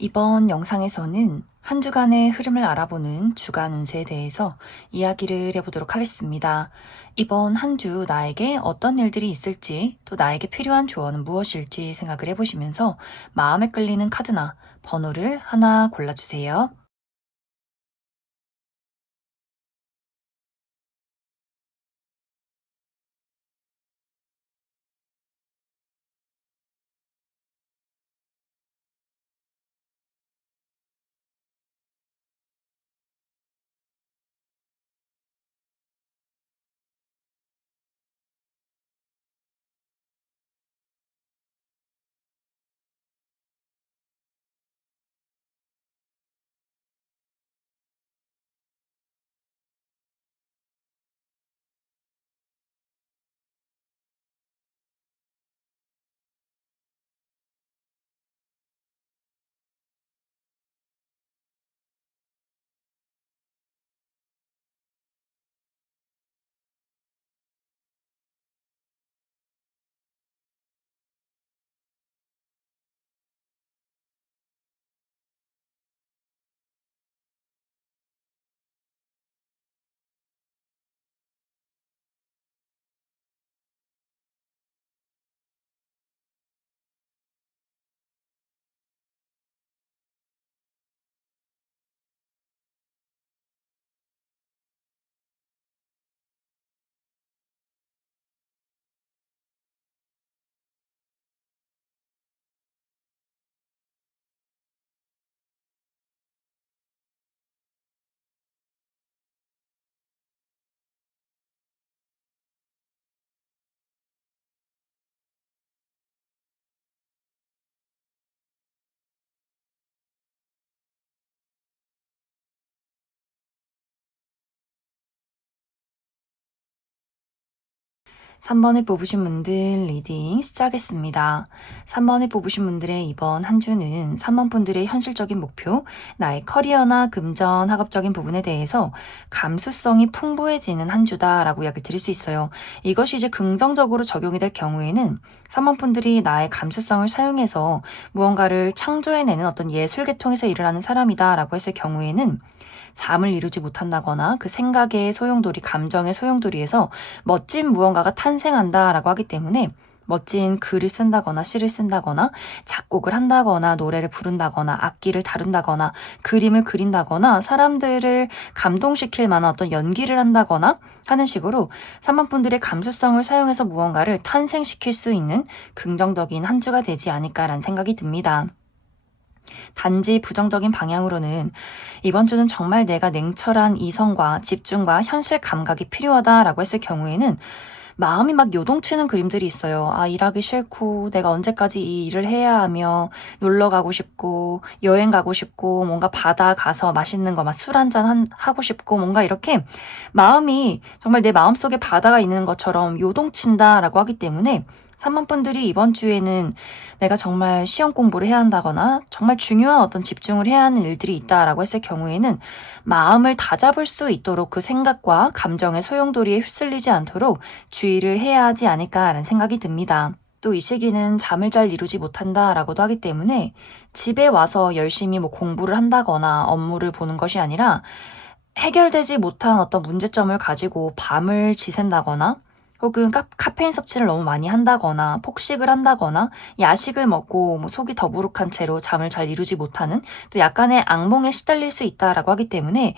이번 영상에서는 한 주간의 흐름을 알아보는 주간 운세에 대해서 이야기를 해보도록 하겠습니다. 이번 한 주 나에게 어떤 일들이 있을지, 또 나에게 필요한 조언은 무엇일지 생각을 해보시면서 마음에 끌리는 카드나 번호를 하나 골라주세요. 3번을 뽑으신 분들 리딩 시작했습니다. 3번을 뽑으신 분들의 이번 한 주는 3번 분들의 현실적인 목표, 나의 커리어나 금전, 학업적인 부분에 대해서 감수성이 풍부해지는 한 주다라고 이야기 드릴 수 있어요. 이것이 이제 긍정적으로 적용이 될 경우에는 3번 분들이 나의 감수성을 사용해서 무언가를 창조해내는 어떤 예술 계통에서 일을 하는 사람이다라고 했을 경우에는 잠을 이루지 못한다거나 그 생각의 소용돌이, 감정의 소용돌이에서 멋진 무언가가 탄생한다라고 하기 때문에 멋진 글을 쓴다거나 시를 쓴다거나 작곡을 한다거나 노래를 부른다거나 악기를 다룬다거나 그림을 그린다거나 사람들을 감동시킬 만한 어떤 연기를 한다거나 하는 식으로 3번 분들의 감수성을 사용해서 무언가를 탄생시킬 수 있는 긍정적인 한 주가 되지 않을까라는 생각이 듭니다. 단지 부정적인 방향으로는 이번 주는 정말 내가 냉철한 이성과 집중과 현실 감각이 필요하다라고 했을 경우에는 마음이 막 요동치는 그림들이 있어요. 아, 일하기 싫고, 내가 언제까지 이 일을 해야 하며, 놀러 가고 싶고, 여행 가고 싶고, 뭔가 바다 가서 맛있는 거 막 술 한잔 하고 싶고, 뭔가 이렇게 마음이 정말 내 마음속에 바다가 있는 것처럼 요동친다라고 하기 때문에 3번 분들이 이번 주에는 내가 정말 시험 공부를 해야 한다거나 정말 중요한 어떤 집중을 해야 하는 일들이 있다라고 했을 경우에는 마음을 다잡을 수 있도록 그 생각과 감정의 소용돌이에 휩쓸리지 않도록 주의를 해야 하지 않을까라는 생각이 듭니다. 또 이 시기는 잠을 잘 이루지 못한다라고도 하기 때문에 집에 와서 열심히 뭐 공부를 한다거나 업무를 보는 것이 아니라 해결되지 못한 어떤 문제점을 가지고 밤을 지샌다거나 혹은 카페인 섭취를 너무 많이 한다거나 폭식을 한다거나 야식을 먹고 뭐 속이 더부룩한 채로 잠을 잘 이루지 못하는 또 약간의 악몽에 시달릴 수 있다라고 하기 때문에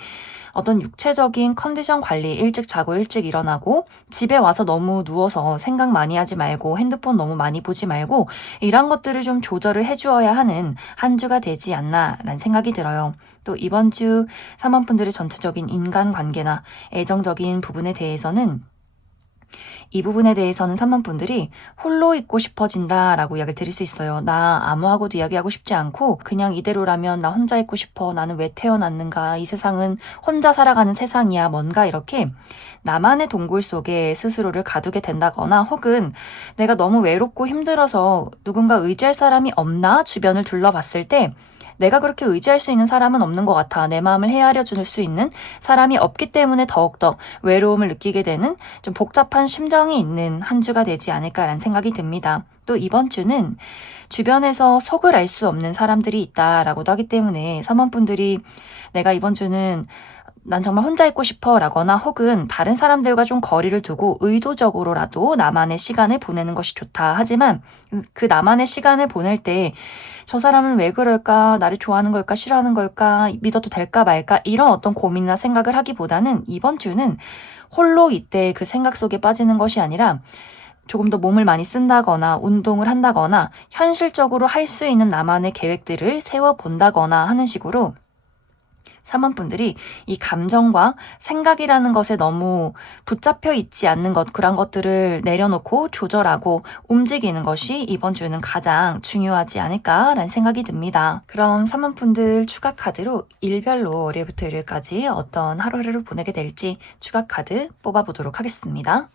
어떤 육체적인 컨디션 관리, 일찍 자고 일찍 일어나고 집에 와서 너무 누워서 생각 많이 하지 말고 핸드폰 너무 많이 보지 말고 이런 것들을 좀 조절을 해주어야 하는 한 주가 되지 않나라는 생각이 들어요. 또 이번 주 3번 분들의 전체적인 인간관계나 애정적인 부분에 대해서는 이 부분에 대해서는 3번 분들이 홀로 있고 싶어진다라고 이야기를 드릴 수 있어요. 나 아무하고도 이야기하고 싶지 않고 그냥 이대로라면 나 혼자 있고 싶어. 나는 왜 태어났는가. 이 세상은 혼자 살아가는 세상이야. 뭔가 이렇게 나만의 동굴 속에 스스로를 가두게 된다거나 혹은 내가 너무 외롭고 힘들어서 누군가 의지할 사람이 없나 주변을 둘러봤을 때 내가 그렇게 의지할 수 있는 사람은 없는 것 같아. 내 마음을 헤아려 줄 수 있는 사람이 없기 때문에 더욱더 외로움을 느끼게 되는 좀 복잡한 심정이 있는 한 주가 되지 않을까라는 생각이 듭니다. 또 이번 주는 주변에서 속을 알 수 없는 사람들이 있다라고도 하기 때문에 3번 분들이 내가 이번 주는 난 정말 혼자 있고 싶어 라거나 혹은 다른 사람들과 좀 거리를 두고 의도적으로라도 나만의 시간을 보내는 것이 좋다. 하지만 그 나만의 시간을 보낼 때 저 사람은 왜 그럴까? 나를 좋아하는 걸까? 싫어하는 걸까? 믿어도 될까 말까? 이런 어떤 고민이나 생각을 하기보다는 이번 주는 홀로 이때 그 생각 속에 빠지는 것이 아니라 조금 더 몸을 많이 쓴다거나 운동을 한다거나 현실적으로 할 수 있는 나만의 계획들을 세워본다거나 하는 식으로 3번 분들이 이 감정과 생각이라는 것에 너무 붙잡혀 있지 않는 것, 그런 것들을 내려놓고 조절하고 움직이는 것이 이번 주는 가장 중요하지 않을까라는 생각이 듭니다. 그럼 3번 분들 추가 카드로 일별로 월요일부터 일요일까지 어떤 하루하루를 보내게 될지 추가 카드 뽑아보도록 하겠습니다.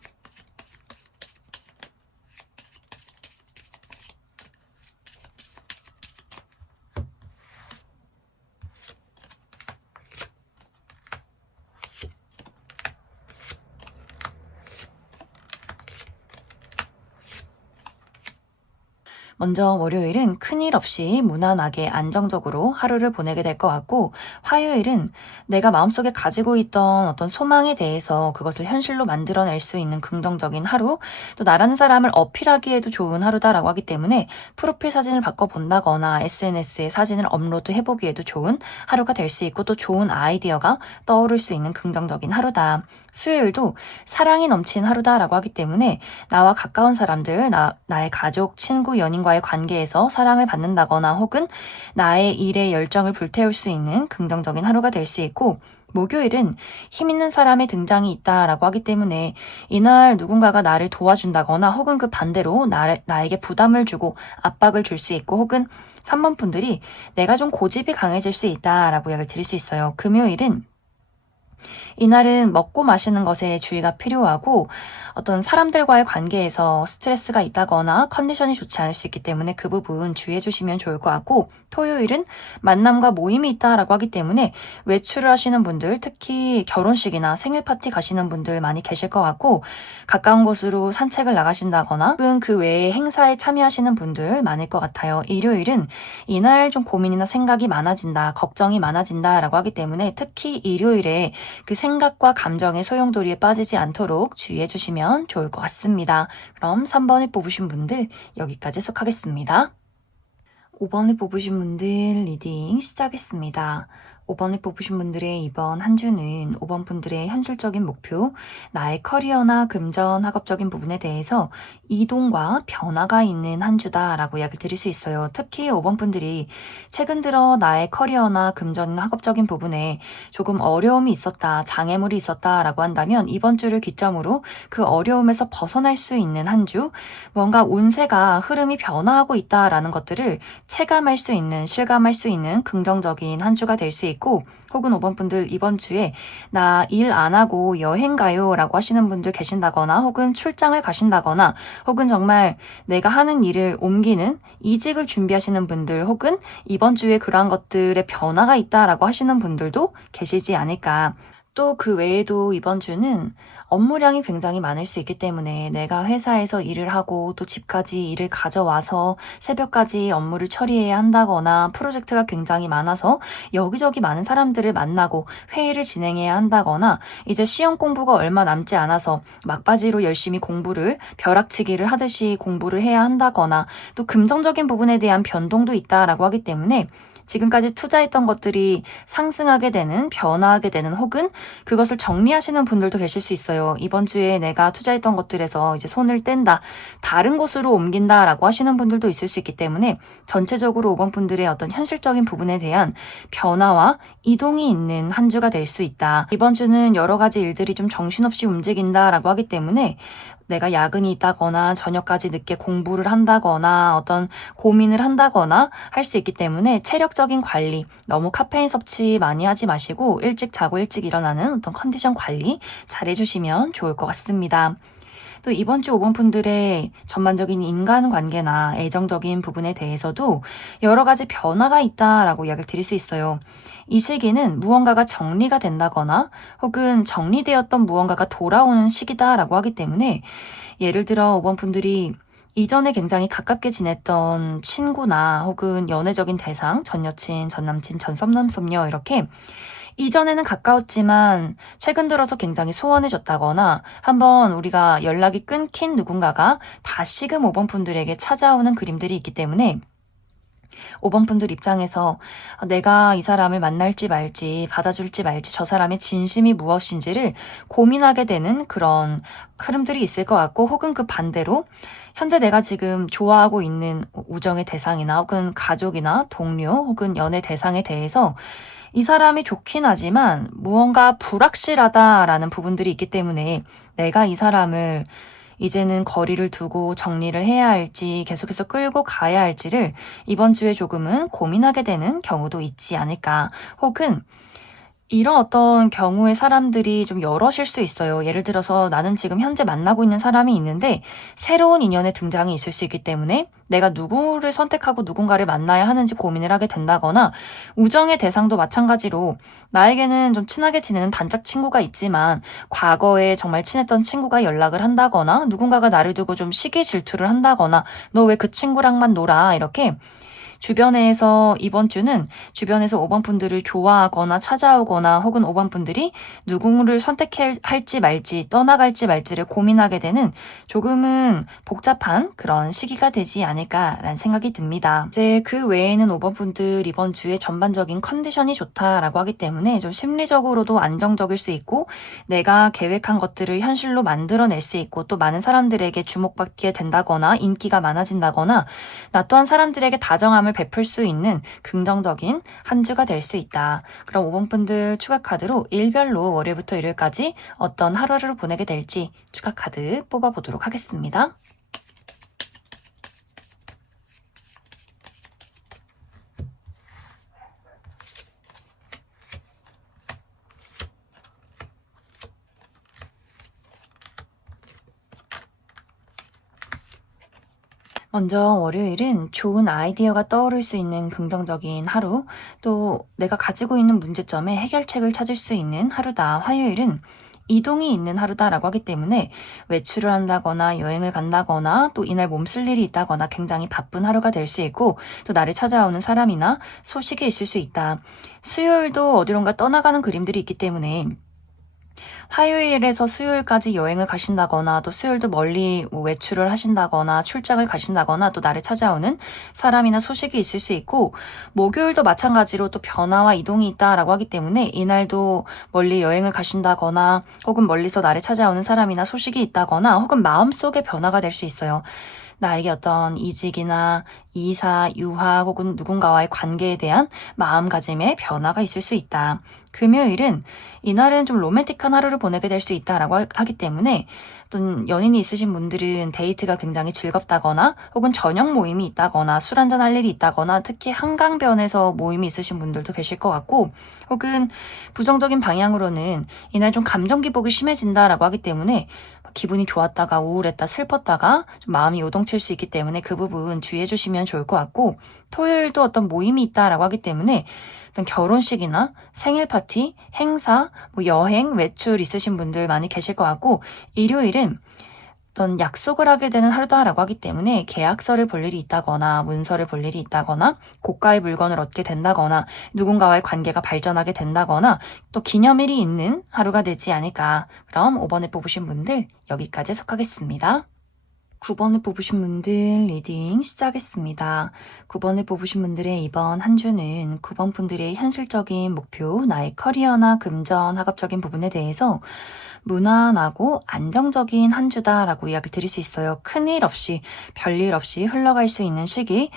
먼저 월요일은 큰일 없이 무난하게 안정적으로 하루를 보내게 될 것 같고, 화요일은 내가 마음속에 가지고 있던 어떤 소망에 대해서 그것을 현실로 만들어낼 수 있는 긍정적인 하루, 또 나라는 사람을 어필하기에도 좋은 하루다라고 하기 때문에 프로필 사진을 바꿔본다거나 SNS에 사진을 업로드 해보기에도 좋은 하루가 될 수 있고, 또 좋은 아이디어가 떠오를 수 있는 긍정적인 하루다. 수요일도 사랑이 넘치는 하루다라고 하기 때문에 나와 가까운 사람들, 나의 가족, 친구, 연인과의 관계에서 사랑을 받는다거나 혹은 나의 일에 열정을 불태울 수 있는 긍정적인 하루가 될 수 있고, 목요일은 힘 있는 사람의 등장이 있다라고 하기 때문에 이날 누군가가 나를 도와준다거나 혹은 그 반대로 나에게 부담을 주고 압박을 줄 수 있고, 혹은 3번 분들이 내가 좀 고집이 강해질 수 있다라고 이야기를 드릴 수 있어요. 금요일은 이날은 먹고 마시는 것에 주의가 필요하고 어떤 사람들과의 관계에서 스트레스가 있다거나 컨디션이 좋지 않을 수 있기 때문에 그 부분 주의해 주시면 좋을 것 같고, 토요일은 만남과 모임이 있다라고 하기 때문에 외출을 하시는 분들, 특히 결혼식이나 생일 파티 가시는 분들 많이 계실 것 같고, 가까운 곳으로 산책을 나가신다거나 혹은 그 외에 행사에 참여하시는 분들 많을 것 같아요. 일요일은 이날 좀 고민이나 생각이 많아진다, 걱정이 많아진다라고 하기 때문에 특히 일요일에 그 생각과 감정의 소용돌이에 빠지지 않도록 주의해 주시면 좋을 것 같습니다. 그럼 3번을 뽑으신 분들 여기까지 해석하겠습니다. 5번을 뽑으신 분들 리딩 시작했습니다. 5번을 뽑으신 분들의 이번 한 주는 5번 분들의 현실적인 목표, 나의 커리어나 금전, 학업적인 부분에 대해서 이동과 변화가 있는 한 주다라고 이야기 드릴 수 있어요. 특히 5번 분들이 최근 들어 나의 커리어나 금전이나 학업적인 부분에 조금 어려움이 있었다, 장애물이 있었다라고 한다면 이번 주를 기점으로 그 어려움에서 벗어날 수 있는 한 주, 뭔가 운세가 흐름이 변화하고 있다라는 것들을 체감할 수 있는, 실감할 수 있는 긍정적인 한 주가 될 수 있고, 혹은 5번 분들 이번 주에 나 일 안 하고 여행 가요 라고 하시는 분들 계신다거나 혹은 출장을 가신다거나 혹은 정말 내가 하는 일을 옮기는 이직을 준비하시는 분들 혹은 이번 주에 그러한 것들의 변화가 있다라고 하시는 분들도 계시지 않을까. 또 그 외에도 이번 주는 업무량이 굉장히 많을 수 있기 때문에 내가 회사에서 일을 하고 또 집까지 일을 가져와서 새벽까지 업무를 처리해야 한다거나 프로젝트가 굉장히 많아서 여기저기 많은 사람들을 만나고 회의를 진행해야 한다거나 이제 시험 공부가 얼마 남지 않아서 막바지로 열심히 공부를 벼락치기를 하듯이 공부를 해야 한다거나 또 금전적인 부분에 대한 변동도 있다라고 하기 때문에 지금까지 투자했던 것들이 상승하게 되는, 변화하게 되는 혹은 그것을 정리하시는 분들도 계실 수 있어요. 이번 주에 내가 투자했던 것들에서 이제 손을 뗀다, 다른 곳으로 옮긴다라고 하시는 분들도 있을 수 있기 때문에 전체적으로 5번 분들의 어떤 현실적인 부분에 대한 변화와 이동이 있는 한 주가 될 수 있다. 이번 주는 여러 가지 일들이 좀 정신없이 움직인다라고 하기 때문에 내가 야근이 있다거나 저녁까지 늦게 공부를 한다거나 어떤 고민을 한다거나 할 수 있기 때문에 체력적인 관리, 너무 카페인 섭취 많이 하지 마시고 일찍 자고 일찍 일어나는 어떤 컨디션 관리 잘 해주시면 좋을 것 같습니다. 또 이번 주 5번 분들의 전반적인 인간관계나 애정적인 부분에 대해서도 여러 가지 변화가 있다라고 이야기를 드릴 수 있어요. 이 시기는 무언가가 정리가 된다거나 혹은 정리되었던 무언가가 돌아오는 시기다라고 하기 때문에 예를 들어 5번 분들이 이전에 굉장히 가깝게 지냈던 친구나 혹은 연애적인 대상, 전 여친, 전 남친, 전 썸남썸녀 이렇게 이전에는 가까웠지만 최근 들어서 굉장히 소원해졌다거나 한번 우리가 연락이 끊긴 누군가가 다시금 5번 분들에게 찾아오는 그림들이 있기 때문에 5번 분들 입장에서 내가 이 사람을 만날지 말지 받아줄지 말지 저 사람의 진심이 무엇인지를 고민하게 되는 그런 흐름들이 있을 것 같고 혹은 그 반대로 현재 내가 지금 좋아하고 있는 우정의 대상이나 혹은 가족이나 동료 혹은 연애 대상에 대해서 이 사람이 좋긴 하지만 무언가 불확실하다라는 부분들이 있기 때문에 내가 이 사람을 이제는 거리를 두고 정리를 해야 할지 계속해서 끌고 가야 할지를 이번 주에 조금은 고민하게 되는 경우도 있지 않을까. 혹은 이런 어떤 경우의 사람들이 좀 여럿일 수 있어요. 예를 들어서 나는 지금 현재 만나고 있는 사람이 있는데 새로운 인연의 등장이 있을 수 있기 때문에 내가 누구를 선택하고 누군가를 만나야 하는지 고민을 하게 된다거나 우정의 대상도 마찬가지로 나에게는 좀 친하게 지내는 단짝 친구가 있지만 과거에 정말 친했던 친구가 연락을 한다거나 누군가가 나를 두고 좀 시기 질투를 한다거나 너 왜 그 친구랑만 놀아 이렇게 주변에서 이번 주는 주변에서 5번 분들을 좋아하거나 찾아오거나 혹은 5번 분들이 누구를 선택할지 말지 떠나갈지 말지를 고민하게 되는 조금은 복잡한 그런 시기가 되지 않을까라는 생각이 듭니다. 이제 그 외에는 5번 분들 이번 주에 전반적인 컨디션이 좋다라고 하기 때문에 좀 심리적으로도 안정적일 수 있고 내가 계획한 것들을 현실로 만들어낼 수 있고 또 많은 사람들에게 주목받게 된다거나 인기가 많아진다거나 나 또한 사람들에게 다정함을 베풀 수 있는 긍정적인 한 주가 될 수 있다. 그럼 5번 분들 추가 카드로 일별로 월요일부터 일요일까지 어떤 하루를 보내게 될지 추가 카드 뽑아보도록 하겠습니다. 먼저 월요일은 좋은 아이디어가 떠오를 수 있는 긍정적인 하루, 또 내가 가지고 있는 문제점에 해결책을 찾을 수 있는 하루다. 화요일은 이동이 있는 하루다라고 하기 때문에 외출을 한다거나 여행을 간다거나 또 이날 몸쓸 일이 있다거나 굉장히 바쁜 하루가 될 수 있고 또 나를 찾아오는 사람이나 소식이 있을 수 있다. 수요일도 어디론가 떠나가는 그림들이 있기 때문에 화요일에서 수요일까지 여행을 가신다거나 또 수요일도 멀리 외출을 하신다거나 출장을 가신다거나 또 나를 찾아오는 사람이나 소식이 있을 수 있고 목요일도 마찬가지로 또 변화와 이동이 있다라고 하기 때문에 이날도 멀리 여행을 가신다거나 혹은 멀리서 나를 찾아오는 사람이나 소식이 있다거나 혹은 마음속의 변화가 될 수 있어요. 나에게 어떤 이직이나 이사, 유학 혹은 누군가와의 관계에 대한 마음가짐의 변화가 있을 수 있다. 금요일은 이날은 좀 로맨틱한 하루를 보내게 될 수 있다라고 하기 때문에 어떤 연인이 있으신 분들은 데이트가 굉장히 즐겁다거나 혹은 저녁 모임이 있다거나 술 한잔 할 일이 있다거나 특히 한강변에서 모임이 있으신 분들도 계실 것 같고 혹은 부정적인 방향으로는 이날 좀 감정 기복이 심해진다라고 하기 때문에 기분이 좋았다가 우울했다 슬펐다가 좀 마음이 요동칠 수 있기 때문에 그 부분 주의해 주시면 좋을 것 같고 토요일도 어떤 모임이 있다라고 하기 때문에 어떤 결혼식이나 생일 파티, 행사, 여행, 외출 있으신 분들 많이 계실 것 같고 일요일은 어떤 약속을 하게 되는 하루다라고 하기 때문에 계약서를 볼 일이 있다거나 문서를 볼 일이 있다거나 고가의 물건을 얻게 된다거나 누군가와의 관계가 발전하게 된다거나 또 기념일이 있는 하루가 되지 않을까. 그럼 5번을 뽑으신 분들 여기까지 해석하겠습니다. 9번을 뽑으신 분들 리딩 시작했습니다. 9번을 뽑으신 분들의 이번 한 주는 9번 분들의 현실적인 목표, 나의 커리어나 금전, 학업적인 부분에 대해서 무난하고 안정적인 한 주다라고 이야기 드릴 수 있어요. 큰일 없이, 별일 없이 흘러갈 수 있는 시기.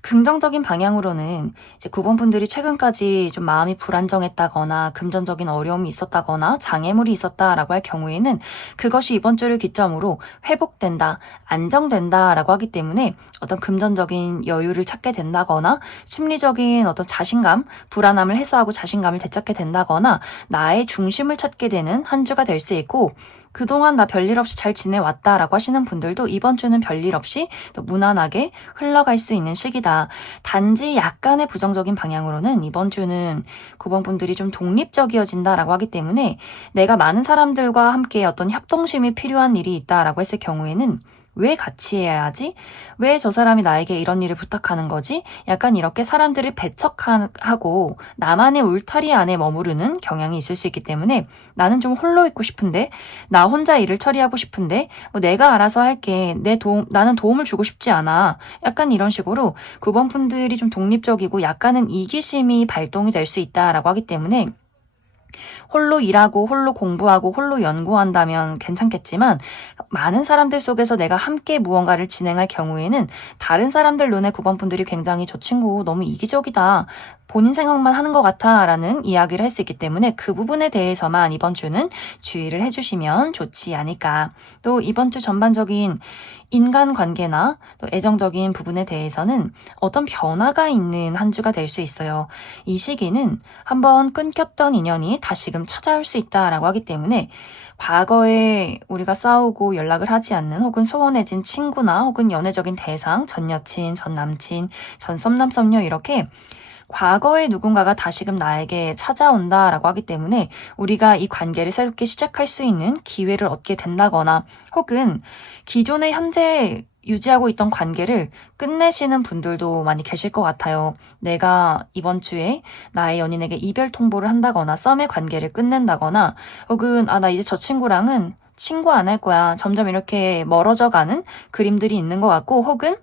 긍정적인 방향으로는 이제 9번 분들이 최근까지 좀 마음이 불안정했다거나 금전적인 어려움이 있었다거나 장애물이 있었다라고 할 경우에는 그것이 이번 주를 기점으로 회복된다, 안정된다라고 하기 때문에 어떤 금전적인 여유를 찾게 된다거나 심리적인 어떤 자신감, 불안함을 해소하고 자신감을 되찾게 된다거나 나의 중심을 찾게 되는 한 주가 될 수 있고 그동안 나 별일 없이 잘 지내왔다라고 하시는 분들도 이번 주는 별일 없이 또 무난하게 흘러갈 수 있는 시기다. 단지 약간의 부정적인 방향으로는 이번 주는 9번 분들이 좀 독립적이어진다라고 하기 때문에 내가 많은 사람들과 함께 어떤 협동심이 필요한 일이 있다라고 했을 경우에는 왜 같이 해야 하지? 왜 저 사람이 나에게 이런 일을 부탁하는 거지? 약간 이렇게 사람들을 배척하고 나만의 울타리 안에 머무르는 경향이 있을 수 있기 때문에 나는 좀 홀로 있고 싶은데, 나 혼자 일을 처리하고 싶은데, 뭐 내가 알아서 할게. 나는 도움을 주고 싶지 않아. 약간 이런 식으로 9번 분들이 좀 독립적이고 약간은 이기심이 발동이 될 수 있다라고 하기 때문에 홀로 일하고 홀로 공부하고 홀로 연구한다면 괜찮겠지만 많은 사람들 속에서 내가 함께 무언가를 진행할 경우에는 다른 사람들 눈에 9번 분들이 굉장히 저 친구 너무 이기적이다. 본인 생각만 하는 것 같아 라는 이야기를 할 수 있기 때문에 그 부분에 대해서만 이번 주는 주의를 해주시면 좋지 않을까. 또 이번 주 전반적인 인간관계나 또 애정적인 부분에 대해서는 어떤 변화가 있는 한 주가 될 수 있어요. 이 시기는 한번 끊겼던 인연이 다시금 찾아올 수 있다라고 하기 때문에 과거에 우리가 싸우고 연락을 하지 않는 혹은 소원해진 친구나 혹은 연애적인 대상, 전 여친, 전 남친, 전 썸남 썸녀 이렇게 과거의 누군가가 다시금 나에게 찾아온다라고 하기 때문에 우리가 이 관계를 새롭게 시작할 수 있는 기회를 얻게 된다거나 혹은 기존의 현재 유지하고 있던 관계를 끝내시는 분들도 많이 계실 것 같아요. 내가 이번 주에 나의 연인에게 이별 통보를 한다거나 썸의 관계를 끝낸다거나 혹은 나 이제 저 친구랑은 친구 안 할 거야. 점점 이렇게 멀어져 가는 그림들이 있는 것 같고 혹은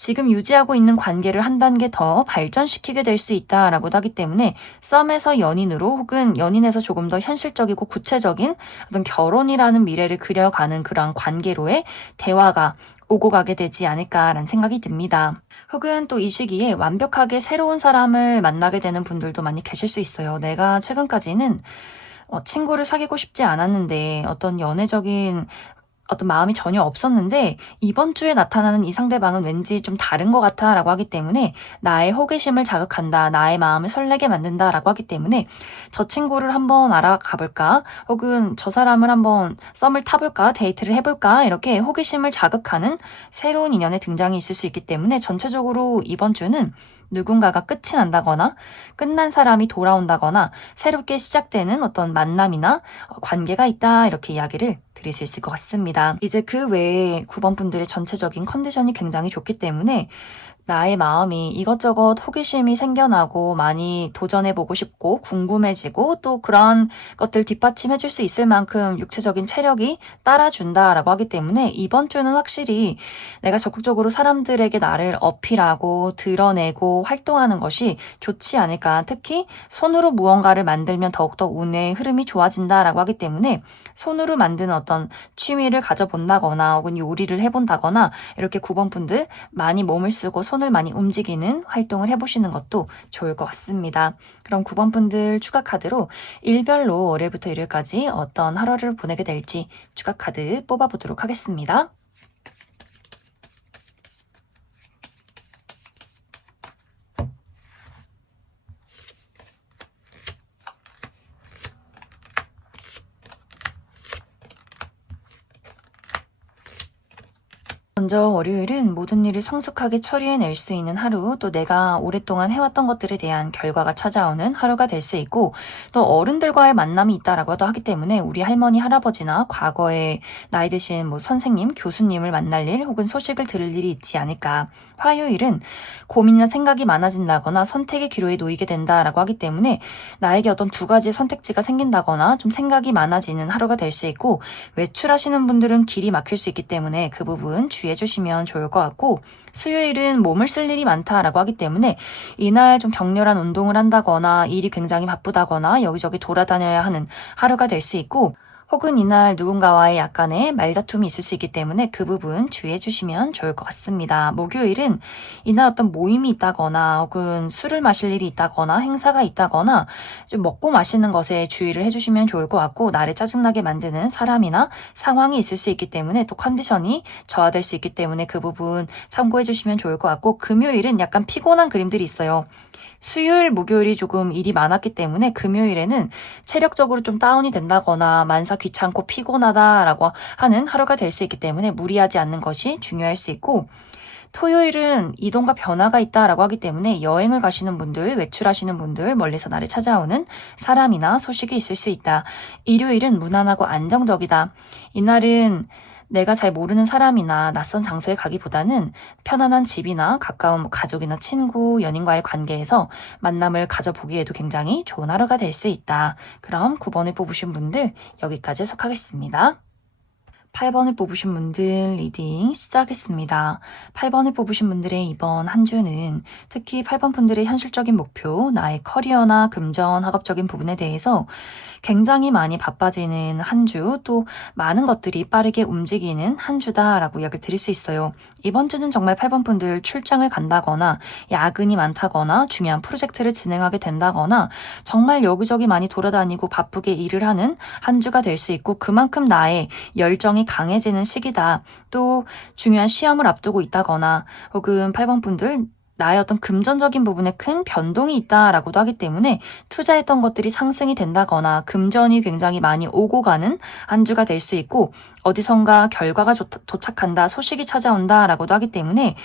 지금 유지하고 있는 관계를 한 단계 더 발전시키게 될 수 있다라고도 하기 때문에 썸에서 연인으로 혹은 연인에서 조금 더 현실적이고 구체적인 어떤 결혼이라는 미래를 그려가는 그러한 관계로의 대화가 오고 가게 되지 않을까라는 생각이 듭니다. 혹은 또 이 시기에 완벽하게 새로운 사람을 만나게 되는 분들도 많이 계실 수 있어요. 내가 최근까지는 친구를 사귀고 싶지 않았는데 어떤 연애적인 어떤 마음이 전혀 없었는데 이번 주에 나타나는 이 상대방은 왠지 좀 다른 것 같아 라고 하기 때문에 나의 호기심을 자극한다, 나의 마음을 설레게 만든다 라고 하기 때문에 저 친구를 한번 알아가 볼까 혹은 저 사람을 한번 썸을 타볼까 데이트를 해볼까 이렇게 호기심을 자극하는 새로운 인연의 등장이 있을 수 있기 때문에 전체적으로 이번 주는 누군가가 끝이 난다거나 끝난 사람이 돌아온다거나 새롭게 시작되는 어떤 만남이나 관계가 있다 이렇게 이야기를 드릴 수 있을 것 같습니다. 이제 그 외에 9번 분들의 전체적인 컨디션이 굉장히 좋기 때문에 나의 마음이 이것저것 호기심이 생겨나고 많이 도전해보고 싶고 궁금해지고 또 그런 것들 뒷받침해줄 수 있을 만큼 육체적인 체력이 따라준다라고 하기 때문에 이번 주는 확실히 내가 적극적으로 사람들에게 나를 어필하고 드러내고 활동하는 것이 좋지 않을까. 특히 손으로 무언가를 만들면 더욱더 운의 흐름이 좋아진다라고 하기 때문에 손으로 만드는 어떤 취미를 가져본다거나 혹은 요리를 해본다거나 이렇게 9번 분들 많이 몸을 쓰고 손을 많이 움직이는 활동을 해보시는 것도 좋을 것 같습니다. 그럼 9번 분들 추가 카드로 일별로 월요일부터 일요일까지 어떤 하루를 보내게 될지 추가 카드 뽑아보도록 하겠습니다. 먼저 월요일은 모든 일을 성숙하게 처리해낼 수 있는 하루, 또 내가 오랫동안 해왔던 것들에 대한 결과가 찾아오는 하루가 될 수 있고, 또 어른들과의 만남이 있다라고도 하기 때문에 우리 할머니, 할아버지나 과거에 나이 드신 뭐 선생님, 교수님을 만날 일 혹은 소식을 들을 일이 있지 않을까. 화요일은 고민이나 생각이 많아진다거나 선택의 기로에 놓이게 된다라고 하기 때문에 나에게 어떤 두 가지의 선택지가 생긴다거나 좀 생각이 많아지는 하루가 될 수 있고, 외출하시는 분들은 길이 막힐 수 있기 때문에 그 부분 주의해 주시면 좋을 것 같고, 수요일은 몸을 쓸 일이 많다라고 하기 때문에 이날 좀 격렬한 운동을 한다거나 일이 굉장히 바쁘다거나 여기저기 돌아다녀야 하는 하루가 될 수 있고, 혹은 이날 누군가와의 약간의 말다툼이 있을 수 있기 때문에 그 부분 주의해 주시면 좋을 것 같습니다. 목요일은 이날 어떤 모임이 있다거나 혹은 술을 마실 일이 있다거나 행사가 있다거나 좀 먹고 마시는 것에 주의를 해주시면 좋을 것 같고, 나를 짜증나게 만드는 사람이나 상황이 있을 수 있기 때문에 또 컨디션이 저하될 수 있기 때문에 그 부분 참고해 주시면 좋을 것 같고, 금요일은 약간 피곤한 그림들이 있어요. 수요일, 목요일이 조금 일이 많았기 때문에 금요일에는 체력적으로 좀 다운이 된다거나 만사 귀찮고 피곤하다라고 하는 하루가 될 수 있기 때문에 무리하지 않는 것이 중요할 수 있고, 토요일은 이동과 변화가 있다라고 하기 때문에 여행을 가시는 분들, 외출하시는 분들, 멀리서 나를 찾아오는 사람이나 소식이 있을 수 있다. 일요일은 무난하고 안정적이다. 이날은 내가 잘 모르는 사람이나 낯선 장소에 가기보다는 편안한 집이나 가까운 가족이나 친구, 연인과의 관계에서 만남을 가져보기에도 굉장히 좋은 하루가 될 수 있다. 그럼 9번을 뽑으신 분들 여기까지 해석하겠습니다. 8번을 뽑으신 분들 리딩 시작했습니다. 8번을 뽑으신 분들의 이번 한 주는 특히 8번 분들의 현실적인 목표, 나의 커리어나 금전, 학업적인 부분에 대해서 굉장히 많이 바빠지는 한 주, 또 많은 것들이 빠르게 움직이는 한 주다라고 이야기 드릴 수 있어요. 이번 주는 정말 8번 분들 출장을 간다거나 야근이 많다거나 중요한 프로젝트를 진행하게 된다거나 정말 여기저기 많이 돌아다니고 바쁘게 일을 하는 한 주가 될 수 있고 그만큼 나의 열정이 강해지는 시기다. 또 중요한 시험을 앞두고 있다거나 혹은 8번 분들 나의 어떤 금전적인 부분에 큰 변동이 있다라고도 하기 때문에 투자했던 것들이 상승이 된다거나 금전이 굉장히 많이 오고 가는 한 주가 될 수 있고 어디선가 결과가 도착한다, 소식이 찾아온다라고도 하기 때문에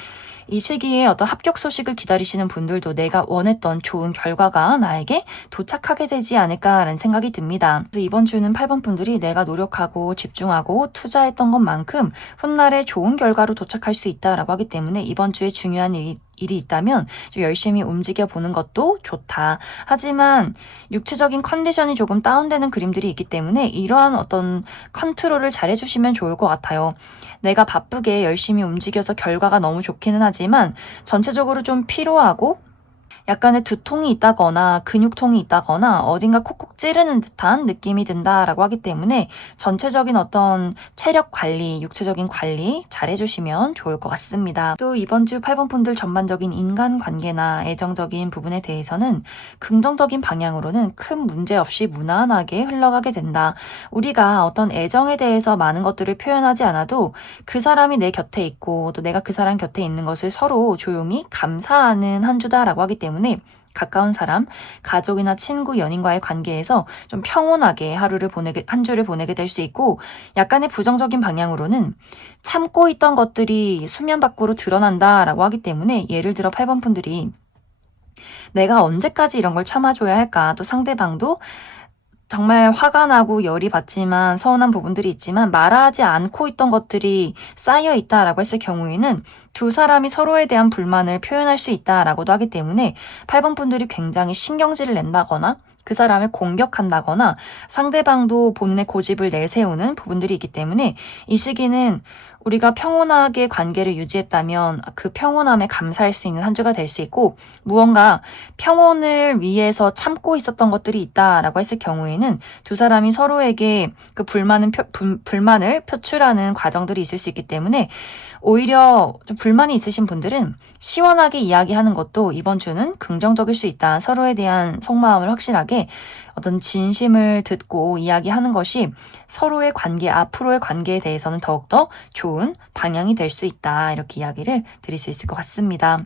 이 시기에 어떤 합격 소식을 기다리시는 분들도 내가 원했던 좋은 결과가 나에게 도착하게 되지 않을까라는 생각이 듭니다. 그래서 이번 주는 8번 분들이 내가 노력하고 집중하고 투자했던 것만큼 훗날에 좋은 결과로 도착할 수 있다라고 하기 때문에 이번 주에 중요한 일이 있다면 좀 열심히 움직여 보는 것도 좋다. 하지만 육체적인 컨디션이 조금 다운되는 그림들이 있기 때문에 이러한 어떤 컨트롤을 잘 해주시면 좋을 것 같아요. 내가 바쁘게 열심히 움직여서 결과가 너무 좋기는 하지만 전체적으로 좀 피로하고 약간의 두통이 있다거나 근육통이 있다거나 어딘가 콕콕 찌르는 듯한 느낌이 든다라고 하기 때문에 전체적인 어떤 체력 관리, 육체적인 관리 잘 해주시면 좋을 것 같습니다. 또 이번 주 8번 분들 전반적인 인간관계나 애정적인 부분에 대해서는 긍정적인 방향으로는 큰 문제 없이 무난하게 흘러가게 된다. 우리가 어떤 애정에 대해서 많은 것들을 표현하지 않아도 그 사람이 내 곁에 있고 또 내가 그 사람 곁에 있는 것을 서로 조용히 감사하는 한 주다라고 하기 때문에 가까운 사람, 가족이나 친구, 연인과의 관계에서 좀 평온하게 한 주를 보내게 될 수 있고 약간의 부정적인 방향으로는 참고 있던 것들이 수면 밖으로 드러난다라고 하기 때문에 예를 들어 8번 분들이 내가 언제까지 이런 걸 참아줘야 할까? 또 상대방도 정말 화가 나고 열이 받지만 서운한 부분들이 있지만 말하지 않고 있던 것들이 쌓여 있다라고 했을 경우에는 두 사람이 서로에 대한 불만을 표현할 수 있다라고도 하기 때문에 8번 분들이 굉장히 신경질을 낸다거나 그 사람을 공격한다거나 상대방도 본인의 고집을 내세우는 부분들이 있기 때문에 이 시기는 우리가 평온하게 관계를 유지했다면 그 평온함에 감사할 수 있는 한 주가 될 수 있고 무언가 평온을 위해서 참고 있었던 것들이 있다라고 했을 경우에는 두 사람이 서로에게 그 불만을 표출하는 과정들이 있을 수 있기 때문에 오히려 좀 불만이 있으신 분들은 시원하게 이야기하는 것도 이번 주는 긍정적일 수 있다. 서로에 대한 속마음을 확실하게 어떤 진심을 듣고 이야기하는 것이 서로의 관계, 앞으로의 관계에 대해서는 더욱더 좋은 방향이 될 수 있다. 이렇게 이야기를 드릴 수 있을 것 같습니다.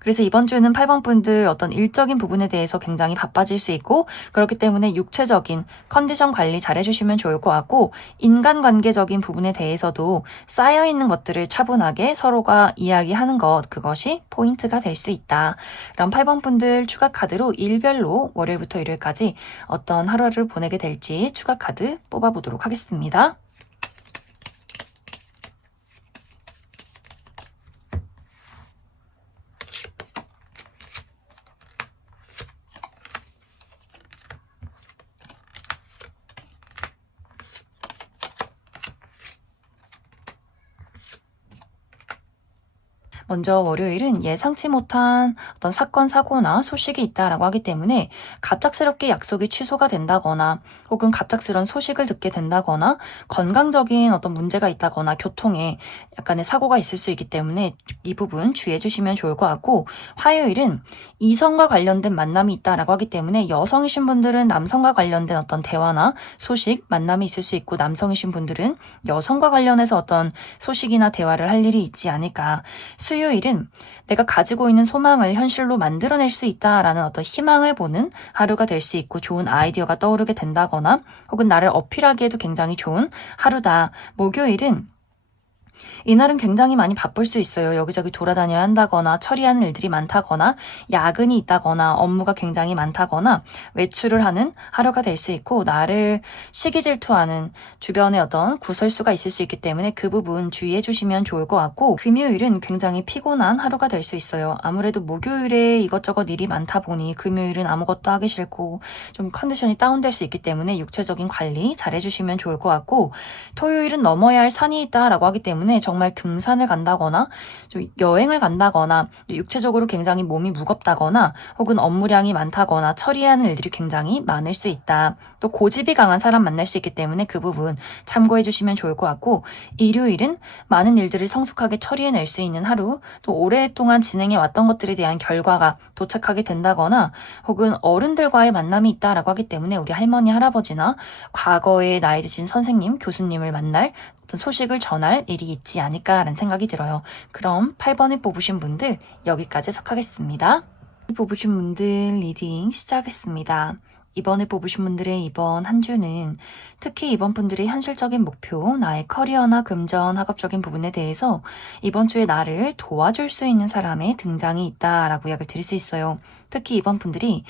그래서 이번 주는 8번 분들 어떤 일적인 부분에 대해서 굉장히 바빠질 수 있고 그렇기 때문에 육체적인 컨디션 관리 잘 해주시면 좋을 것 같고 인간관계적인 부분에 대해서도 쌓여있는 것들을 차분하게 서로가 이야기하는 것 그것이 포인트가 될 수 있다. 그럼 8번 분들 추가 카드로 일별로 월요일부터 일요일까지 어떤 하루를 보내게 될지 추가 카드 뽑아보도록 하겠습니다. 먼저 월요일은 예상치 못한 어떤 사건, 사고나 소식이 있다라고 하기 때문에 갑작스럽게 약속이 취소가 된다거나 혹은 갑작스런 소식을 듣게 된다거나 건강적인 어떤 문제가 있다거나 교통에 약간의 사고가 있을 수 있기 때문에 이 부분 주의해 주시면 좋을 것 같고 화요일은 이성과 관련된 만남이 있다라고 하기 때문에 여성이신 분들은 남성과 관련된 어떤 대화나 소식, 만남이 있을 수 있고 남성이신 분들은 여성과 관련해서 어떤 소식이나 대화를 할 일이 있지 않을까. 수요일은 내가 가지고 있는 소망을 현실로 만들어낼 수 있다라는 어떤 희망을 보는 하루가 될 수 있고 좋은 아이디어가 떠오르게 된다거나 혹은 나를 어필하기에도 굉장히 좋은 하루다. 목요일은 이날은 굉장히 많이 바쁠 수 있어요. 여기저기 돌아다녀야 한다거나 처리하는 일들이 많다거나 야근이 있다거나 업무가 굉장히 많다거나 외출을 하는 하루가 될 수 있고 나를 시기 질투하는 주변에 어떤 구설수가 있을 수 있기 때문에 그 부분 주의해 주시면 좋을 것 같고 금요일은 굉장히 피곤한 하루가 될 수 있어요. 아무래도 목요일에 이것저것 일이 많다 보니 금요일은 아무것도 하기 싫고 좀 컨디션이 다운될 수 있기 때문에 육체적인 관리 잘 해주시면 좋을 것 같고 토요일은 넘어야 할 산이 있다라고 하기 때문에 정말 등산을 간다거나 좀 여행을 간다거나 육체적으로 굉장히 몸이 무겁다거나 혹은 업무량이 많다거나 처리해야 하는 일들이 굉장히 많을 수 있다. 또 고집이 강한 사람 만날 수 있기 때문에 그 부분 참고해 주시면 좋을 것 같고 일요일은 많은 일들을 성숙하게 처리해낼 수 있는 하루 또 오랫동안 진행해 왔던 것들에 대한 결과가 도착하게 된다거나 혹은 어른들과의 만남이 있다라고 하기 때문에 우리 할머니 할아버지나 과거에 나이 드신 선생님 교수님을 만날 어떤 소식을 전할 일이 있지 않을까라는 생각이 들어요. 그럼 8번을 뽑으신 분들 여기까지 속하겠습니다. 뽑으신 분들 리딩 시작하겠습니다. 이번에 뽑으신 분들의 이번 한 주는 특히 이번 분들의 현실적인 목표, 나의 커리어나 금전, 학업적인 부분에 대해서 이번 주에 나를 도와줄 수 있는 사람의 등장이 있다라고 이야기를 드릴 수 있어요. 특히 이번 분들이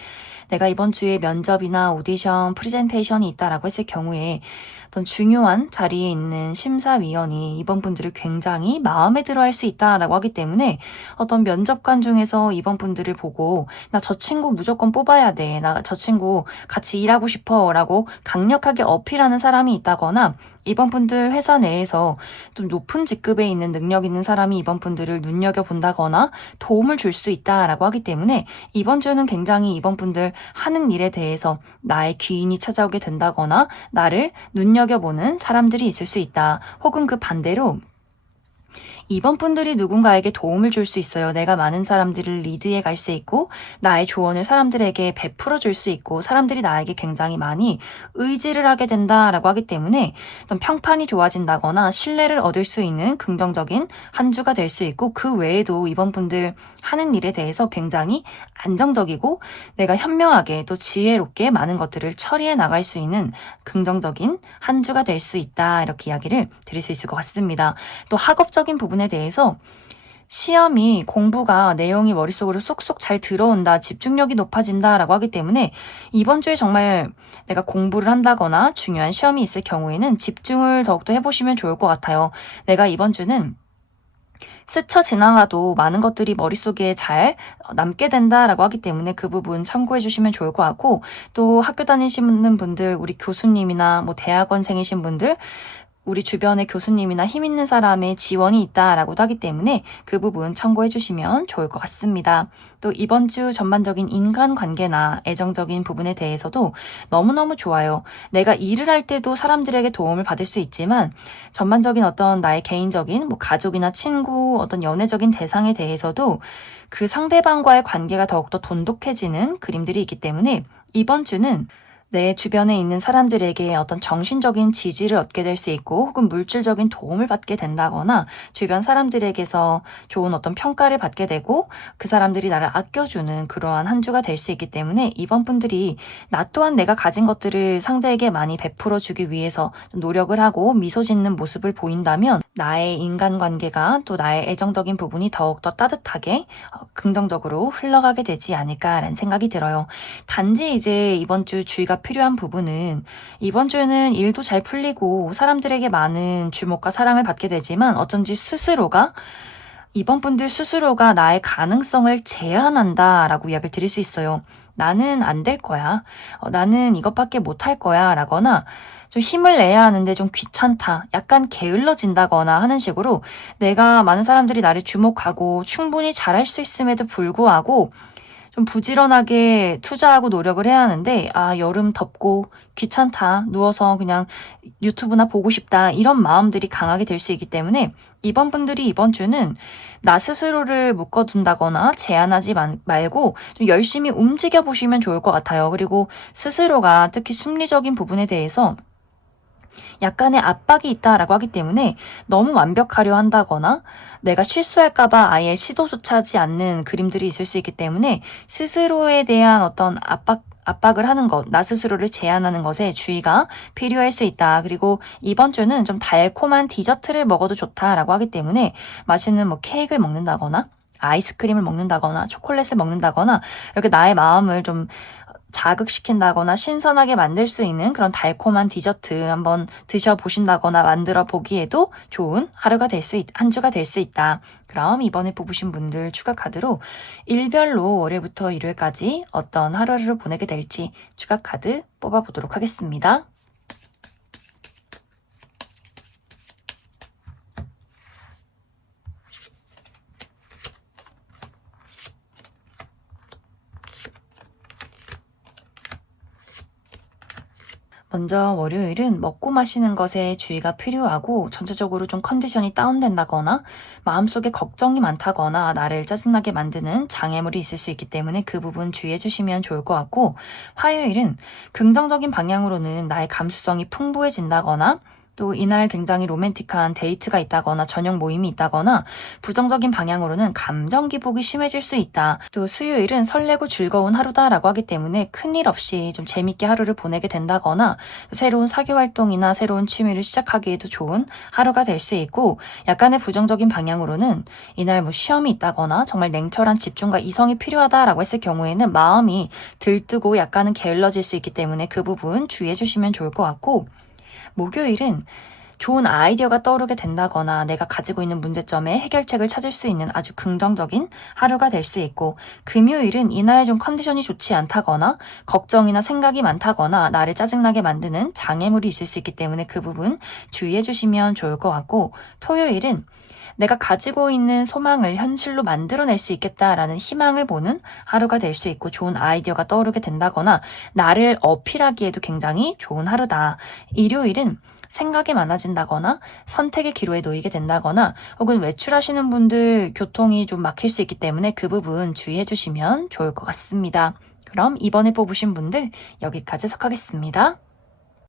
내가 이번 주에 면접이나 오디션, 프레젠테이션이 있다라고 했을 경우에 어떤 중요한 자리에 있는 심사위원이 이번 분들을 굉장히 마음에 들어 할 수 있다라고 하기 때문에 어떤 면접관 중에서 이번 분들을 보고 나 저 친구 무조건 뽑아야 돼. 나 저 친구 같이 일하고 싶어 라고 강력하게 어필하는 사람이 있다거나 이번 분들 회사 내에서 좀 높은 직급에 있는 능력 있는 사람이 이번 분들을 눈여겨본다거나 도움을 줄 수 있다라고 하기 때문에 이번 주는 굉장히 이번 분들 하는 일에 대해서 나의 귀인이 찾아오게 된다거나 나를 눈여겨보는 사람들이 있을 수 있다. 혹은 그 반대로 이번 분들이 누군가에게 도움을 줄 수 있어요. 내가 많은 사람들을 리드해 갈 수 있고 나의 조언을 사람들에게 베풀어 줄 수 있고 사람들이 나에게 굉장히 많이 의지를 하게 된다라고 하기 때문에 어떤 평판이 좋아진다거나 신뢰를 얻을 수 있는 긍정적인 한 주가 될 수 있고 그 외에도 이번 분들 하는 일에 대해서 굉장히 안정적이고 내가 현명하게 또 지혜롭게 많은 것들을 처리해 나갈 수 있는 긍정적인 한 주가 될 수 있다. 이렇게 이야기를 드릴 수 있을 것 같습니다. 또 학업적인 부분에 대해서 시험이 공부가 내용이 머릿속으로 쏙쏙 잘 들어온다, 집중력이 높아진다라고 하기 때문에 이번 주에 정말 내가 공부를 한다거나 중요한 시험이 있을 경우에는 집중을 더욱더 해보시면 좋을 것 같아요. 내가 이번 주는 스쳐 지나가도 많은 것들이 머릿속에 잘 남게 된다라고 하기 때문에 그 부분 참고해 주시면 좋을 것 같고 또 학교 다니시는 분들, 우리 교수님이나 뭐 대학원생이신 분들 우리 주변에 교수님이나 힘 있는 사람의 지원이 있다라고도 하기 때문에 그 부분 참고해 주시면 좋을 것 같습니다. 또 이번 주 전반적인 인간관계나 애정적인 부분에 대해서도 너무너무 좋아요. 내가 일을 할 때도 사람들에게 도움을 받을 수 있지만 전반적인 어떤 나의 개인적인 뭐 가족이나 친구, 어떤 연애적인 대상에 대해서도 그 상대방과의 관계가 더욱더 돈독해지는 그림들이 있기 때문에 이번 주는 내 주변에 있는 사람들에게 어떤 정신적인 지지를 얻게 될 수 있고 혹은 물질적인 도움을 받게 된다거나 주변 사람들에게서 좋은 어떤 평가를 받게 되고 그 사람들이 나를 아껴주는 그러한 한 주가 될 수 있기 때문에 이번 분들이 나 또한 내가 가진 것들을 상대에게 많이 베풀어 주기 위해서 노력을 하고 미소 짓는 모습을 보인다면 나의 인간관계가 또 나의 애정적인 부분이 더욱더 따뜻하게 긍정적으로 흘러가게 되지 않을까라는 생각이 들어요. 단지 이제 이번 주 주의가 필요한 부분은 이번 주에는 일도 잘 풀리고 사람들에게 많은 주목과 사랑을 받게 되지만 어쩐지 이번 분들 스스로가 나의 가능성을 제한한다라고 이야기를 드릴 수 있어요. 나는 안 될 거야. 나는 이것밖에 못 할 거야. 라거나 좀 힘을 내야 하는데 좀 귀찮다. 약간 게을러진다거나 하는 식으로 내가 많은 사람들이 나를 주목하고 충분히 잘할 수 있음에도 불구하고 좀 부지런하게 투자하고 노력을 해야 하는데 여름 덥고 귀찮다. 누워서 그냥 유튜브나 보고 싶다. 이런 마음들이 강하게 될 수 있기 때문에 이번 분들이 이번 주는 나 스스로를 묶어둔다거나 제한하지 말고 좀 열심히 움직여 보시면 좋을 것 같아요. 그리고 스스로가 특히 심리적인 부분에 대해서 약간의 압박이 있다라고 하기 때문에 너무 완벽하려 한다거나 내가 실수할까봐 아예 시도조차 하지 않는 그림들이 있을 수 있기 때문에 스스로에 대한 어떤 압박을 하는 것, 나 스스로를 제한하는 것에 주의가 필요할 수 있다. 그리고 이번 주는 좀 달콤한 디저트를 먹어도 좋다라고 하기 때문에 맛있는 뭐 케이크를 먹는다거나 아이스크림을 먹는다거나 초콜릿을 먹는다거나 이렇게 나의 마음을 좀 자극시킨다거나 신선하게 만들 수 있는 그런 달콤한 디저트 한번 드셔보신다거나 만들어 보기에도 좋은 한 주가 될 수 있다. 그럼 이번에 뽑으신 분들 추가 카드로 일별로 월요일부터 일요일까지 어떤 하루를 보내게 될지 추가 카드 뽑아보도록 하겠습니다. 먼저 월요일은 먹고 마시는 것에 주의가 필요하고 전체적으로 좀 컨디션이 다운된다거나 마음속에 걱정이 많다거나 나를 짜증나게 만드는 장애물이 있을 수 있기 때문에 그 부분 주의해 주시면 좋을 것 같고, 화요일은 긍정적인 방향으로는 나의 감수성이 풍부해진다거나 또 이날 굉장히 로맨틱한 데이트가 있다거나 저녁 모임이 있다거나 부정적인 방향으로는 감정 기복이 심해질 수 있다. 또 수요일은 설레고 즐거운 하루다라고 하기 때문에 큰일 없이 좀 재밌게 하루를 보내게 된다거나 새로운 사교 활동이나 새로운 취미를 시작하기에도 좋은 하루가 될 수 있고, 약간의 부정적인 방향으로는 이날 뭐 시험이 있다거나 정말 냉철한 집중과 이성이 필요하다라고 했을 경우에는 마음이 들뜨고 약간은 게을러질 수 있기 때문에 그 부분 주의해 주시면 좋을 것 같고, 목요일은 좋은 아이디어가 떠오르게 된다거나 내가 가지고 있는 문제점에 해결책을 찾을 수 있는 아주 긍정적인 하루가 될 수 있고, 금요일은 이날 좀 컨디션이 좋지 않다거나 걱정이나 생각이 많다거나 나를 짜증나게 만드는 장애물이 있을 수 있기 때문에 그 부분 주의해 주시면 좋을 것 같고, 토요일은 내가 가지고 있는 소망을 현실로 만들어낼 수 있겠다라는 희망을 보는 하루가 될 수 있고 좋은 아이디어가 떠오르게 된다거나 나를 어필하기에도 굉장히 좋은 하루다. 일요일은 생각이 많아진다거나 선택의 기로에 놓이게 된다거나 혹은 외출하시는 분들 교통이 좀 막힐 수 있기 때문에 그 부분 주의해 주시면 좋을 것 같습니다. 그럼 이번에 뽑으신 분들 여기까지 속하겠습니다.